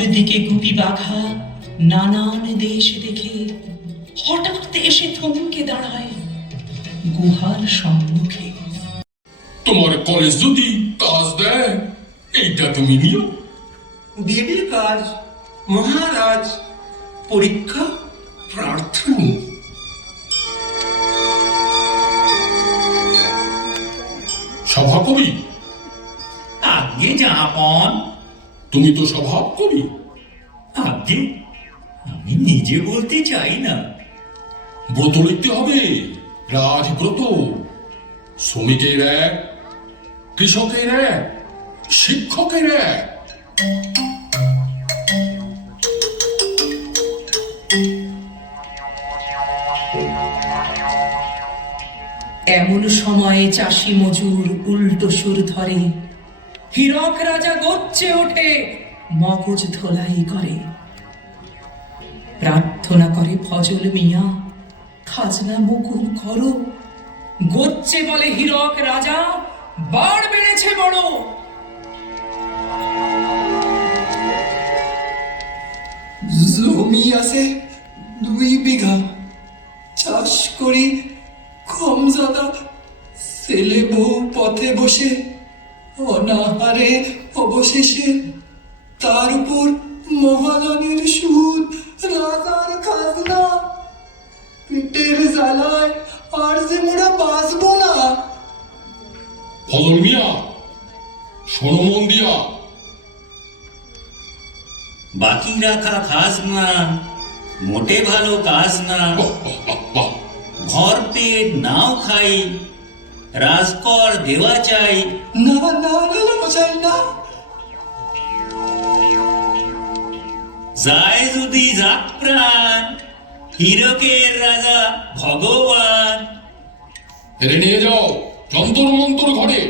চতুর্দিকে গুপি বাঘা নানান দেশ দেখে হঠাৎ এসে থমকে দাঁড়ায় গুহার সম্মুখে। তোমার কলেজ যদি কাজ দেয়, এইটা তুমি নিও। দেবীর কাজ মহারাজ, পরীক্ষা প্রার্থনী। সভাকবি? আজ্ঞে জাহাপন। তুমি তো স্বভাব কবি। আজ্ঞে, আমি নিজে বলতে চাই না। ব্রত লিখতে হবে, রাজব্রত। শ্রমিকের এক, কৃষকের এক, শিক্ষকের এক। এমন সময়ে চাষি মজুর উল্টো সুর ধরে, হীরক রাজা গর্জে ওঠে, মগজ ধোলাই করে। প্রার্থনা করে ফজল মিয়া, খাজনা মুকুব করো। গর্জে বলে হীরক রাজা, বাড় বেড়েছে বড়। জমি আছে 2 বিঘা, চাষ করি কমজাদা। ছেলে বউ পথে বসে, অনাহারে অবশেষে। তার উপর মহাজনের সুদ, রাজার খাজনা। পেটের জ্বালায় আর যে মোরা বাঁচবো না। ফজল মিয়া, শোনো মন দিয়া। বাকি রাখা খাজনা মোটে ভালো কাজ না। বাহ, বাহ, বাহ, বাহ। ভর পেট নাও খাই, রাজকর দেওয়া চাই। না না না মশাই না। যায় যদি যাক প্রাণ, হীরকের রাজা ভগবান। এরে নিয়ে যাও যন্তর মন্তর ঘরে।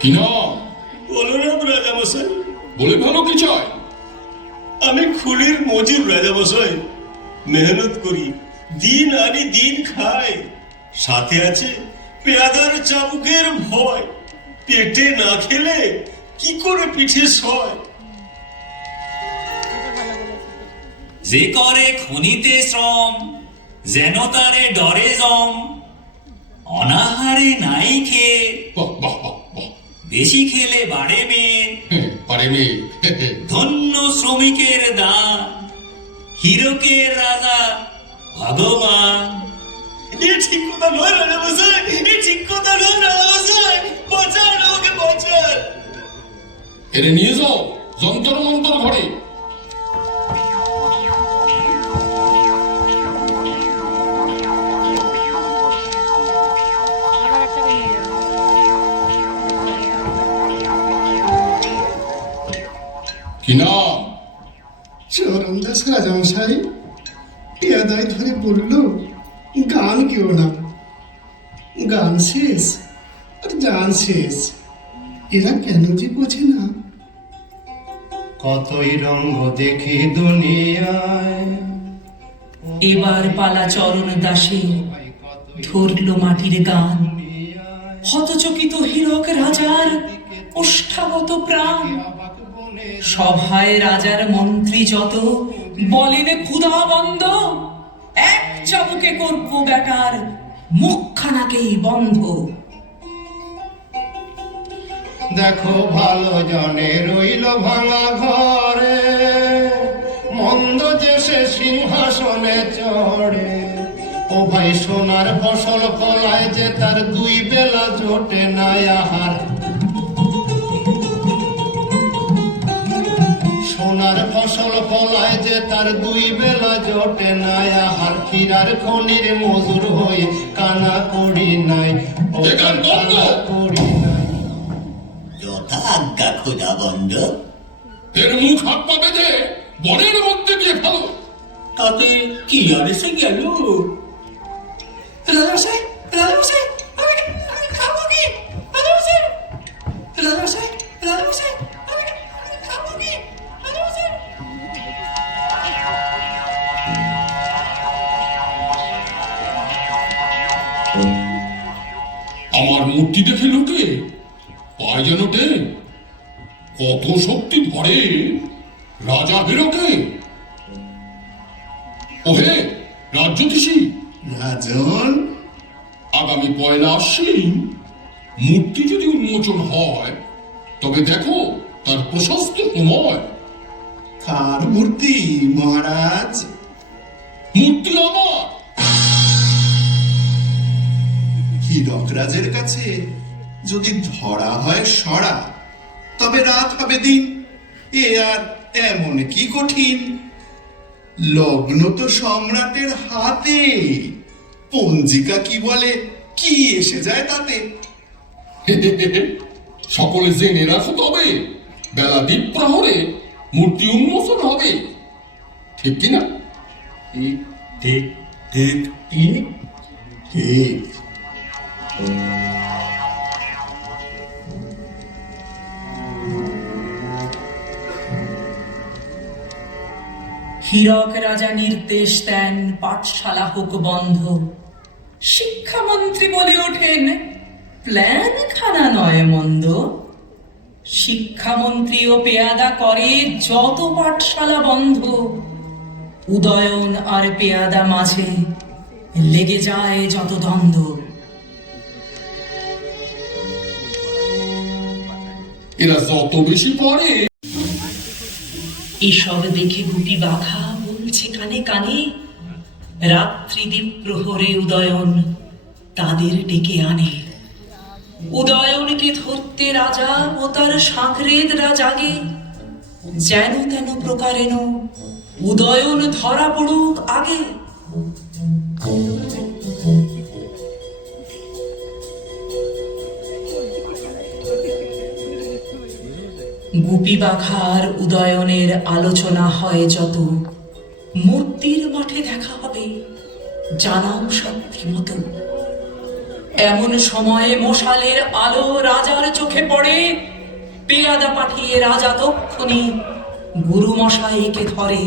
কি নাম? বলুন রাজামশাই। বলে ভালো কি চাই? আমি খুলির মজুর রাজামশাই, মেহনত করি, দিন আনি দিন খাই। সাথে আছে পেয়াদার চাবুকের ভয়। পেটে না খেলে কি করে পিঠে সয়। যে করে খনিতে শ্রম, যেন তারে ডরে জম। অনাহারে নাই খেয়ে, বাহ, বাহ, বাহ, বাহ। বেশি খেলে বাড়ে মেয়ে। পারে মেয়ে। ধন্য শ্রমিকের দান, হীরকের রাজা ভগবান। এ ঠিক কথা নয় রাজামশাই, এ ঠিক কথা নয় রাজামশাই। বাঁচান আমাকে, বাঁচান। এরে নিয়ে যাও যন্তর মন্তর ঘরে। কি নাম? চরমদাস রাজামশাই। পেয়াদায় ধরে বলল, গান কেউ না। গান শেষ আর জান শেষ। এরা কেন যে বোঝে না। কতই রঙ্গ দেখি দুনিয়ায়। এবার পালা চরণ দাসে, ধরল মাটির গান। হতচকিত হীরক রাজার ওষ্ঠাগত প্রাণ। সভায় রাজার মন্ত্রী যত বলেন ক্ষুধা বন্ধ। এক চাবুকে করব বেটার মুখখানাকেই বন্ধ। দেখো ভালো জনে রইল ভাঙা ঘরে, মন্দ যে সে সিংহাসনে চড়ে। ও ভাই সোনার ফসল ফলায় যে তার 2 বেলা জোটে না আহার। সোনার ফসল ফলায় যে তার 2 বেলা জোটে না আহার। ক্ষীরার খনির মজুর হয়ে কানা করি নাই, ও কানা করি নাই। যথা আজ্ঞা খোদা বন্ধ। এর মুখ হাত পা বেঁধে বনের মধ্যে দিয়ে ফেলো। তাতে কি আর এসে গেল? রাজামশাই, রাজামশাই, আমি খাবো কি? রাজামশাই, রাজামশাই, রাজামশাই, আমি খাবো কি? রাজামশাই। আমার মূর্তি দেখে লোকে পায় যেন টে কত শক্তি ধরে রাজা হিরকে। ওহে রাজ্যধীশী, রাজন, আগামী 1 আশ্বিন মূর্তি যদি উন্মোচন হয় তবে দেখো তার প্রশস্ত সময়। কার মূর্তি মহারাজ? মূর্তি আমার। হীরকরাজের কাছে যদি ধরা হয় সরা, তবে রাত হবে দিন। এ আর এমন কি কঠিন? লগ্ন তো সম্রাটের হাতে, পঞ্জিকা কি বলে কি এসে যায় তাতে। সকলে জেনে রাখো তবে বেলা দ্বীপ প্রহরে মূর্তি উন্মোচন হবে, ঠিক কিনা? ঠিক ঠিক ঠিক ঠিক ঠিক। হীরক রাজা নির্দেশ দেন পাঠশালা হোক বন্ধ। শিক্ষামন্ত্রী বলে ওঠেন প্ল্যান খানা নয় মন্দ। শিক্ষামন্ত্রীও পেয়াদা করে যত পাঠশালা বন্ধ। উদয়ন আর পেয়াদা মাঝে লেগে যায় যত দ্বন্দ্ব। এরা যত বেশি পড়ে এসব দেখে গুপি বাঘা বলছে কানে কানে, রাত্রিদীপ প্রহরে উদয়ন তাদের ডেকে আনে। উদয়নকে ধরতে রাজা ও তার সাঁকরেদরা জাগে, যেন তেন প্রকারেণ উদয়ন ধরা পড়ুক আগে। গুপি বাঘার উদয়নের আলোচনা হয় যত, মূর্তির মাঠে দেখা হবে জানাও সত্যি মতো। এমন সময়ে মশালের আলো রাজার চোখে পড়ে, পেয়াদা পাঠিয়ে রাজা তক্ষণি গুরু মশাইকে ধরে।